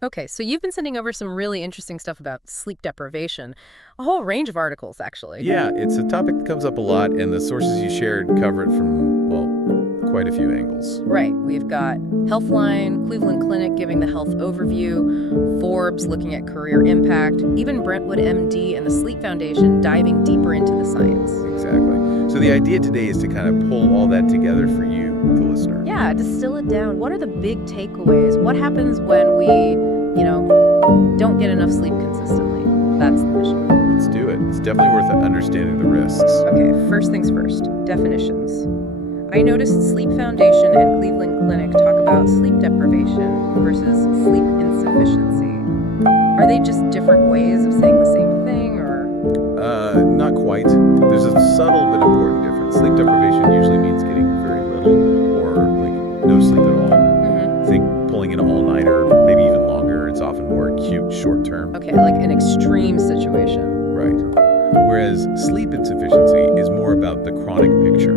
Okay, so you've been sending over some really interesting stuff about sleep deprivation, a whole range of articles, actually. Yeah, it's a topic that comes up a lot, and the sources you shared cover it from, well, quite a few angles. Right, we've got Healthline, Cleveland Clinic giving the health overview, Forbes looking at career impact, even Brentwood MD and the Sleep Foundation diving deeper into the science. Exactly. So the idea today is to kind of pull all that together for you, the listener. Yeah, distill it down. What are the big takeaways? What happens when we, don't get enough sleep consistently? That's the mission. Let's do it. It's definitely worth understanding the risks. Okay, first things first, definitions. I noticed Sleep Foundation and Cleveland Clinic talk about sleep deprivation versus sleep insufficiency. Are they just different ways of saying the same thing, or? Not quite. There's a subtle but important difference. Sleep deprivation usually means getting very little or like no sleep at all. Think pulling an all-nighter, maybe even longer. It's often more acute, short-term. Okay, like an extreme situation. Right. Whereas sleep insufficiency is more about the chronic picture.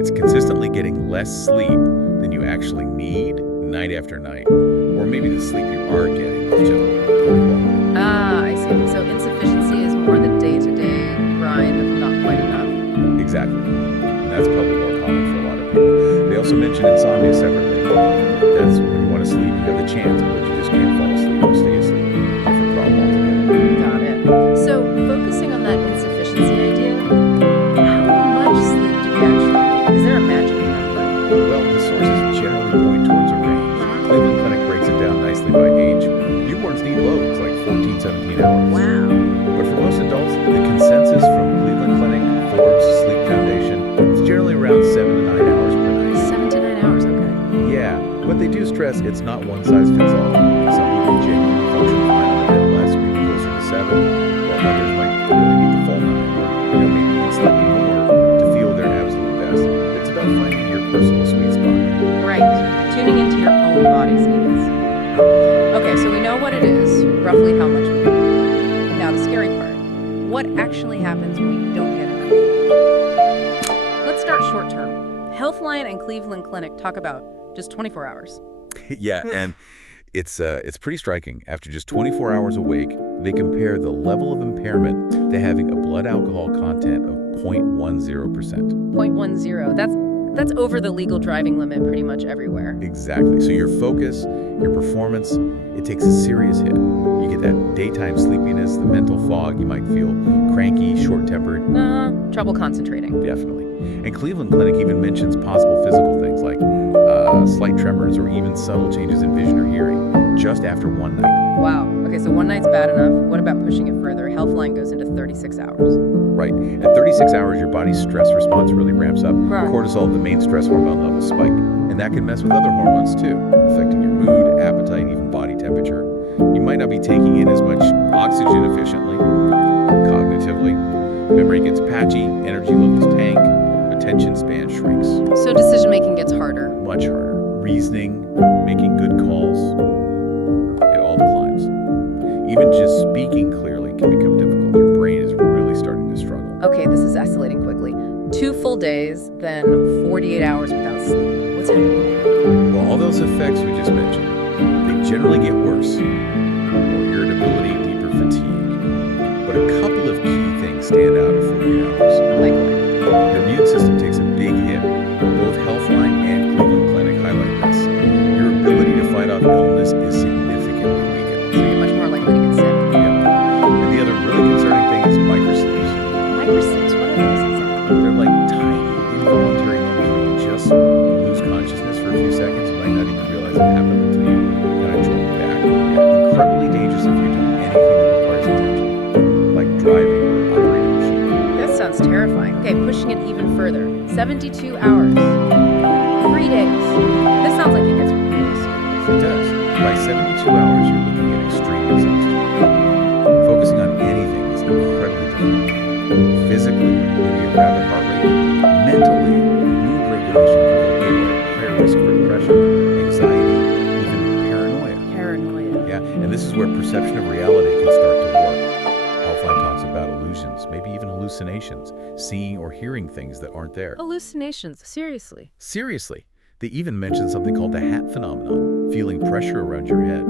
It's consistently getting less sleep than you actually need night after night. Or maybe the sleep you are getting is just poor quality. Ah, I see. So insufficiency is more the day-to-day grind of not quite enough. Exactly. And that's probably more common for a lot of people. They also mention insomnia separately. That's when you want to sleep, you have the chance, but you just can't fall asleep or stay asleep. Different problem altogether. Got it. So focusing on that insufficiency idea, how much sleep do we actually need? Is there a magic number? Well, the sources generally point towards a range. Cleveland Clinic breaks it down nicely by age. Newborns need loads, like 14, 17 hours. Wow. But for most adults, the consensus from Cleveland Clinic, Forbes, Sleep Foundation, is generally around 7 to 9 hours per night. 7 to 9 hours, okay. Yeah, but they do stress it's not one size fits all. Some people genuinely function fine on a bit less, maybe closer to 7, while others might really need the full 9, or maybe even slightly more to feel their absolute best. It's about finding your personal sweet spot. Right. Tuning into your own body's needs. Okay, so we know what it is, roughly how much we need. Now, the scary part. What actually happens when we don't get enough? Let's start short term. Healthline and Cleveland Clinic talk about just 24 hours. Yeah, and it's pretty striking. After just 24 hours awake, they compare the level of impairment to having a blood alcohol content of 0.10%. 0.10. That's over the legal driving limit pretty much everywhere. Exactly. So your focus, your performance, it takes a serious hit. You get that daytime sleepiness, the mental fog. You might feel cranky, short-tempered. Trouble concentrating. Definitely. And Cleveland Clinic even mentions possible physical things like slight tremors or even subtle changes in vision or hearing just after one night. Wow. Okay, so one night's bad enough. What about pushing it further? Healthline goes into 36 hours. Right. At 36 hours, your body's stress response really ramps up. Right. Cortisol, the main stress hormone levels, spike. And that can mess with other hormones too, affecting your mood, appetite, even body temperature. You might not be taking in as much oxygen efficiently, cognitively. Memory gets patchy, energy levels tank, attention span shrinks. So decision-making gets harder. Much harder. Reasoning, making good calls, it all declines. Even just speaking clearly can become difficult. Your brain is really starting to struggle. Okay, this is escalating quickly. 2 full days, then 48 hours without sleep. What's happening? Well, all those effects we just mentioned, they generally get worse. More irritability, deeper fatigue. But a couple of key things stand out at 48 hours. Like what? Your immune system takes a big hit. Both Healthline and Cleveland Clinic highlight this. Your ability to fight off illness is significantly weakened. So you're much more likely to get sick. Yep. And the other really concerning thing is microsleeps. Microsleeps, what are those exactly? They're like tiny, involuntary moments where you just lose consciousness for a few seconds. You might not even realize it happened until you kind of jolt back. Incredibly dangerous if you're doing anything that requires attention, like driving or operating a machine. That sounds terrifying. Okay, pushing it even further. 72 hours. 3 days. This sounds like it gets really serious. It does. By 72 hours, you're looking at extreme exhaustion. Focusing on anything is incredibly difficult. Physically, maybe a rapid heart rate. Mentally, mood regulation can go haywire, higher risk for depression, anxiety, even paranoia. Paranoia. Yeah, and this is where perception of reality can start to warp. Healthline talks about illusions, maybe even hallucinations, seeing or hearing things that aren't there. Hallucinations, seriously. Seriously. They even mention something called the hat phenomenon, feeling pressure around your head.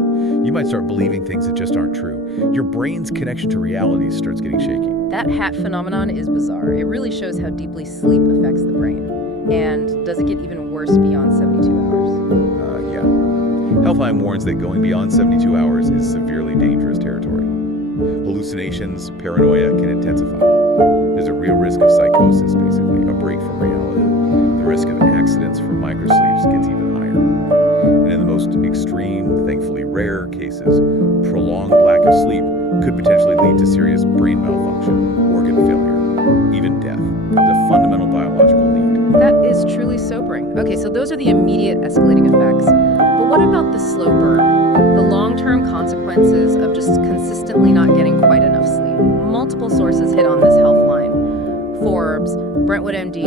You might start believing things that just aren't true. Your brain's connection to reality starts getting shaky. That hat phenomenon is bizarre. It really shows how deeply sleep affects the brain. And does it get even worse beyond 72 hours? Yeah. Healthline warns that going beyond 72 hours is severely dangerous territory. Hallucinations, paranoia can intensify. There's a real risk of psychosis, basically, a break from reality. The risk of accidents from microsleeps gets even higher. And in the most extreme, thankfully rare cases, prolonged lack of sleep could potentially lead to serious brain malfunction, organ failure, even death. The fundamental biological need. That is truly sobering. Okay, so those are the immediate escalating effects. But what about the slow burn? The long-term consequences of just consistently not getting quite enough sleep. Multiple sources hit on this health line. Forbes, Brentwood MD,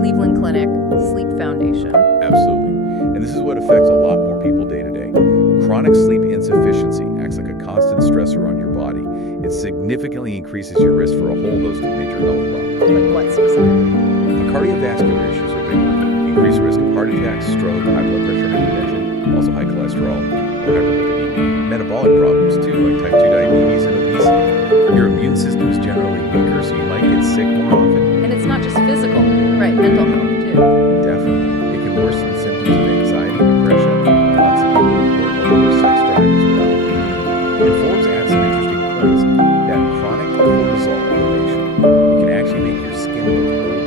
Cleveland Clinic, Sleep Foundation. Absolutely. And this is what affects a lot more people day to day. Chronic sleep insufficiency acts like a constant stressor on your body. It significantly increases your risk for a whole host of major health problems. Like what specifically? Cardiovascular issues are big ones. Increased risk of heart attacks, stroke, high blood pressure, hypertension, also high cholesterol, hyperlipidemia. Metabolic problems too, like type 2 diabetes and obesity. Your immune system is generally weaker, so you might get sick more often. And it's not just physical, right? Mental health too. Definitely. It can worsen symptoms of anxiety, depression. Lots of people report lower sex drive as well. And Forbes adds some interesting points that chronic cortisol elevation can actually make your skin look older.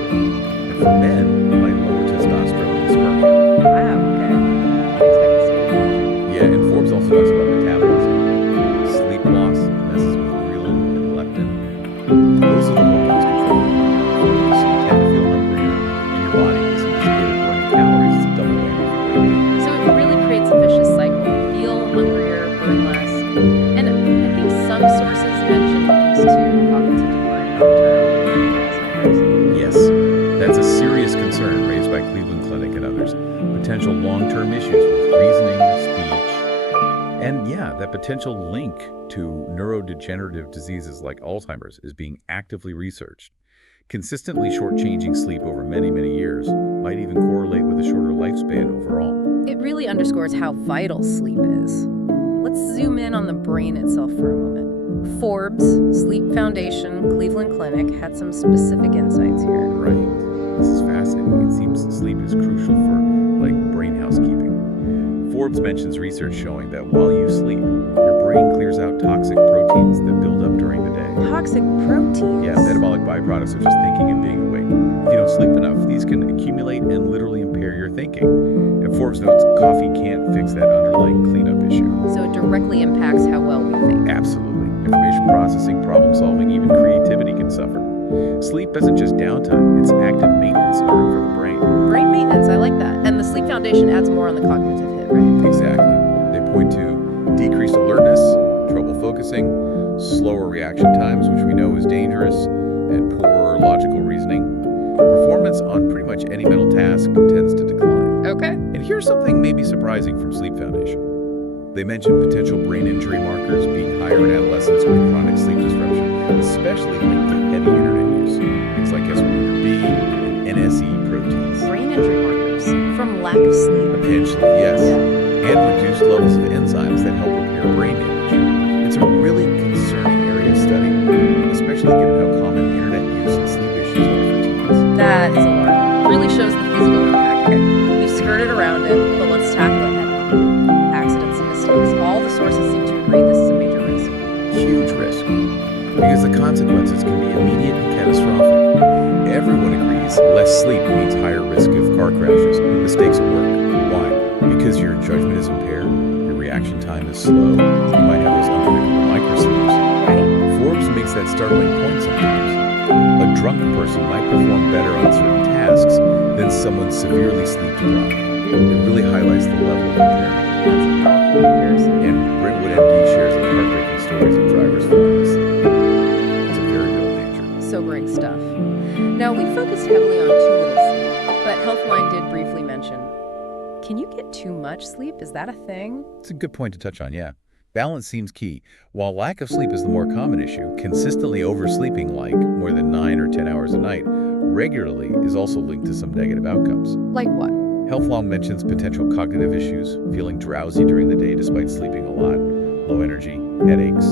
And for men, it might lower testosterone and sperm count. Wow, okay. I expect the same. Yeah, and Forbes also talks about metabolism. Sleep loss messes with ghrelin and leptin. Those are the hormones controlling your so you tend to feel hungrier, and your body isn't as good at burning calories. It's a double whammy for weight gain. So it really creates a vicious cycle. Feel hungrier, burn less. And I think some sources mention links to cognitive decline long-term Alzheimer's. Yes, that's a serious concern raised by Cleveland Clinic and others. Potential long-term issues with reasoning, speech, and yeah, that potential link to neurodegenerative diseases like Alzheimer's is being actively researched. Consistently shortchanging sleep over many, many years might even correlate with a shorter lifespan overall. It really underscores how vital sleep is. Let's zoom in on the brain itself for a moment. Forbes, Sleep Foundation, Cleveland Clinic had some specific insights here. Right. This is fascinating. It seems sleep is crucial for, brain housekeeping. Forbes mentions research showing that while you sleep, your brain clears out toxic proteins that build up during the day. Toxic proteins? Yeah, metabolic byproducts of just thinking and being awake. If you don't sleep enough, these can accumulate and literally impair your thinking. And Forbes notes coffee can't fix that underlying cleanup issue. So it directly impacts how well we think. Absolutely. Information processing, problem solving, even creativity can suffer. Sleep isn't just downtime, it's active maintenance in order for the brain. Brain maintenance, I like that. And the Sleep Foundation adds more on the cognitive hit, right? Exactly. They point to decreased alertness, trouble focusing, slower reaction times, which we know is dangerous, and poorer logical reasoning. Performance on pretty much any mental task tends to decline. Okay. And here's something maybe surprising from Sleep Foundation. They mention potential brain injury markers being higher in adolescents with chronic sleep disruption, especially linked to heavy internet use. Things like S1B and NSE proteins. Brain injury markers from lack of sleep. Potentially, yes. And reduced levels of enzymes that help repair brain damage. It's a really concerning area of study, especially given how common internet use and sleep issues are for teens. That is alarming. Really shows the physical impact. Okay, we've skirted around it, but let's tackle it head-on. Accidents and mistakes. All the sources seem to agree this is a major risk. Huge risk, because the consequences can be immediate and catastrophic. Everyone agrees less sleep means higher risk of car crashes and mistakes at work. Why? Because your judgment is impaired, your reaction time is slow, you might have those unpredictable microsleeps. Right. Forbes makes that startling point sometimes. A drunk person might perform better on certain tasks than someone severely sleep deprived. It really highlights the level of impairment. That's a powerful comparison. And Brentwood MD shares the heartbreaking stories of drivers falling asleep. It's a very real danger. Sobering stuff. Now, we focused heavily on too little sleep, but Healthline did briefly mention, can you get too much sleep? Is that a thing? It's a good point to touch on, yeah. Balance seems key. While lack of sleep is the more common issue, consistently oversleeping, like more than 9 or 10 hours a night, regularly is also linked to some negative outcomes. Like what? Healthline mentions potential cognitive issues, feeling drowsy during the day despite sleeping a lot, low energy, headaches,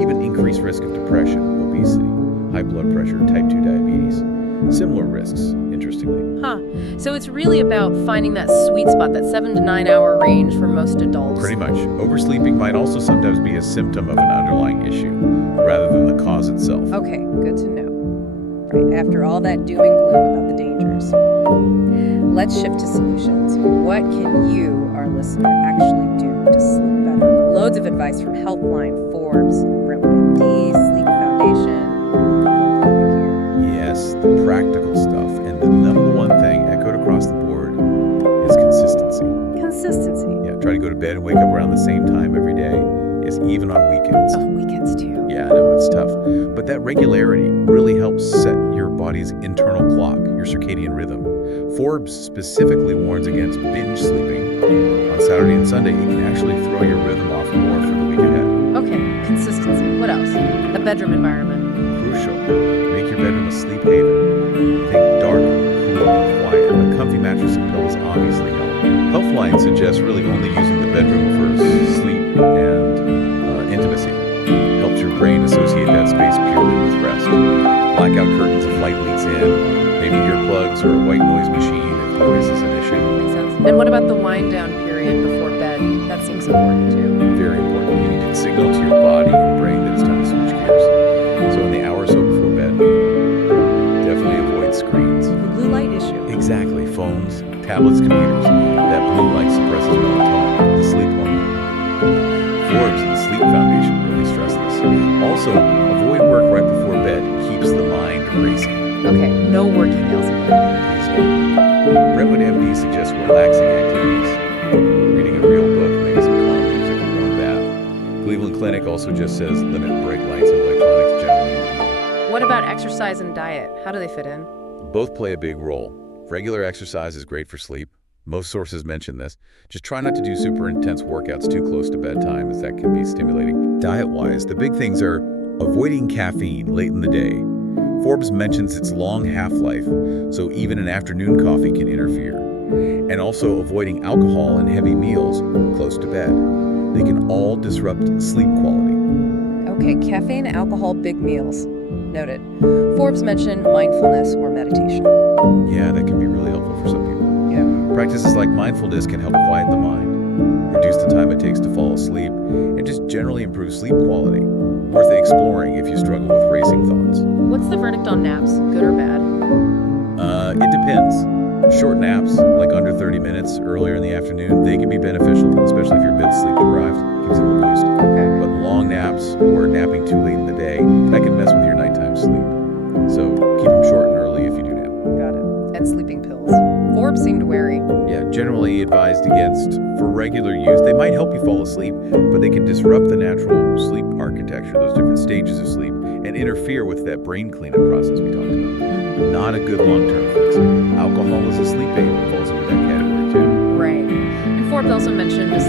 even increased risk of depression, obesity, high blood pressure, type 2 diabetes. Similar risks, interestingly. Huh. So it's really about finding that sweet spot, that 7 to 9 hour range for most adults. Pretty much. Oversleeping might also sometimes be a symptom of an underlying issue, rather than the cause itself. Okay, good to know. Right, after all that doom and gloom about the dangers, let's shift to solutions. What can you, our listener, actually do to sleep better? Loads of advice from Healthline, Forbes, Brentwood MD, Sleep Foundation. Yes, the practical stuff. And the number one thing echoed across the board is consistency. Consistency. Yeah, try to go to bed and wake up around the same time every day. Yes, even on weekends. Oh, weekends too. Yeah, I know, it's tough. But that regularity really helps set your body's internal clock, your circadian rhythm. Forbes specifically warns against binge sleeping. On Saturday and Sunday, it can actually throw your rhythm off more for the week ahead. Okay, consistency. What else? The bedroom environment. Crucial. Make your bedroom a sleep haven. Think dark, cool, quiet. A comfy mattress and pillows obviously help. Healthline suggests really only using the bedroom for sleep and intimacy. Helps your brain associate that space purely with rest. Blackout curtains if light leaks in, maybe earplugs or a white noise machine if noise is an issue. Makes sense. And what about the wind down period before bed? That seems important too. Very important. You need to signal to your body and brain that it's time to switch gears. So in the hour or so before bed, definitely avoid screens. The blue light issue. Exactly. Phones, tablets, computers. That blue light suppresses melatonin, the sleep hormone. Forbes and the Sleep Foundation really stress this. Also, avoid work right before bed. Keeps the mind racing. Okay, no work emails in bed. Please don't. Brentwood MD suggests relaxing activities. Reading a real book, maybe some calm music, a warm bath. Cleveland Clinic also just says limit bright lights and electronics generally. What about exercise and diet? How do they fit in? Both play a big role. Regular exercise is great for sleep. Most sources mention this. Just try not to do super intense workouts too close to bedtime, as that can be stimulating. Diet-wise, the big things are avoiding caffeine late in the day. Forbes mentions its long half-life, so even an afternoon coffee can interfere. And also avoiding alcohol and heavy meals close to bed. They can all disrupt sleep quality. Okay, caffeine, alcohol, big meals. Noted. Forbes mentioned mindfulness or meditation. Yeah, that can be really helpful for some people. Yeah. Practices like mindfulness can help quiet the mind, reduce the time it takes to fall asleep, and just generally improve sleep quality. Worth exploring if you struggle with racing thoughts. What's the verdict on naps? Good or bad? It depends. Short naps, like under 30 minutes earlier in the afternoon, they can be beneficial, especially if you're a bit sleep deprived. Gives you a little boost. Okay. But long naps or napping too late in the day, that can mess with your nighttime sleep. So keep them short and early if you do nap. Got it. And sleeping pills. Forbes seemed wary. Yeah, generally advised against for regular use. They might help you fall asleep, but they can disrupt the natural sleep architecture, those different stages of sleep, and interfere with that brain cleanup process we talked about. Not a good long-term fix. Alcohol is a sleep aid, falls into that category too. Right. And Forbes also mentioned just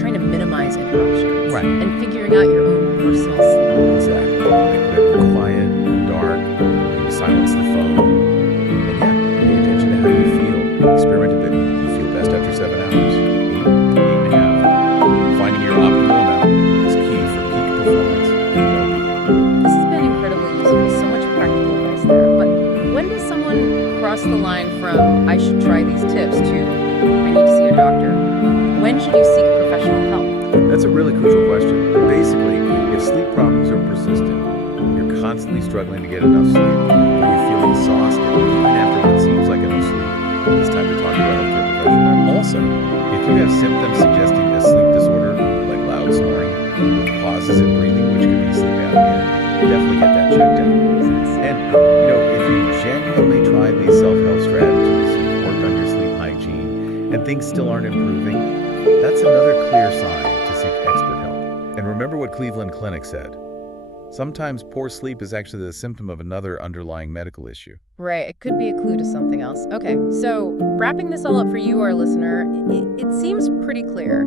trying to minimize interruptions. Right. And figuring out your own personal sleep. Exactly. Bedroom quiet, dark, maybe silence the phone. And yeah, pay attention to how you feel. Experiment a bit. You feel best after 7 hours. 8.5. Finding your optimal amount is key for peak performance and well-being. This has been incredibly useful. So much practical advice there. But when does someone cross the line from I should try these tips to I need to see a doctor? When should you seek professional help? That's a really crucial question. Basically, if sleep problems are persistent, you're constantly struggling to get enough sleep, or you feel exhausted even after what seems like enough sleep, it's time to talk to a healthcare professional. Also, if you have symptoms suggesting a sleep disorder, like loud snoring, with pauses in breathing, which could be sleep apnea, definitely get that checked out. And, if you genuinely tried these self-help strategies, you've worked on your sleep hygiene, and things still aren't improving, that's another clear sign to seek expert help. And remember what Cleveland Clinic said. Sometimes poor sleep is actually the symptom of another underlying medical issue. Right, it could be a clue to something else. Okay, so wrapping this all up for you, our listener, it seems pretty clear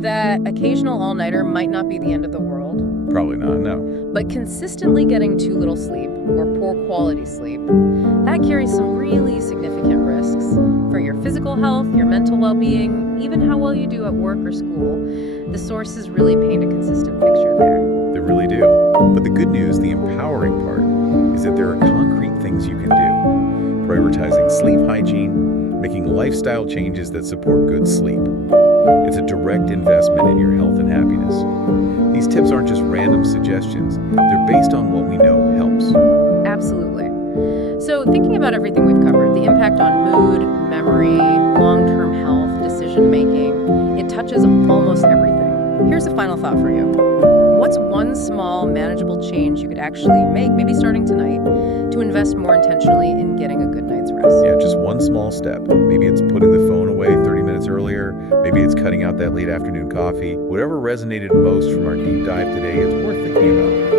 that occasional all-nighter might not be the end of the world. Probably not, no. But consistently getting too little sleep or poor quality sleep, that carries some really significant risks for your physical health, your mental well-being, even how well you do at work or school. The sources really paint a consistent picture there. They really do. But the good news, the empowering part, is that there are concrete things you can do. Prioritizing sleep hygiene, making lifestyle changes that support good sleep. It's a direct investment in your health and happiness. These tips aren't just random suggestions. They're based on what we know helps. Absolutely. So thinking about everything we've covered, the impact on mood, memory, long-term health, decision-making, it touches almost everything. Here's a final thought for you. What's one small, manageable change you could actually make, maybe starting tonight, to invest more intentionally in getting a good night's rest? Yeah, just one small step. Maybe it's putting the phone away 30 minutes earlier. Maybe it's cutting out that late afternoon coffee. Whatever resonated most from our deep dive today, it's worth thinking about.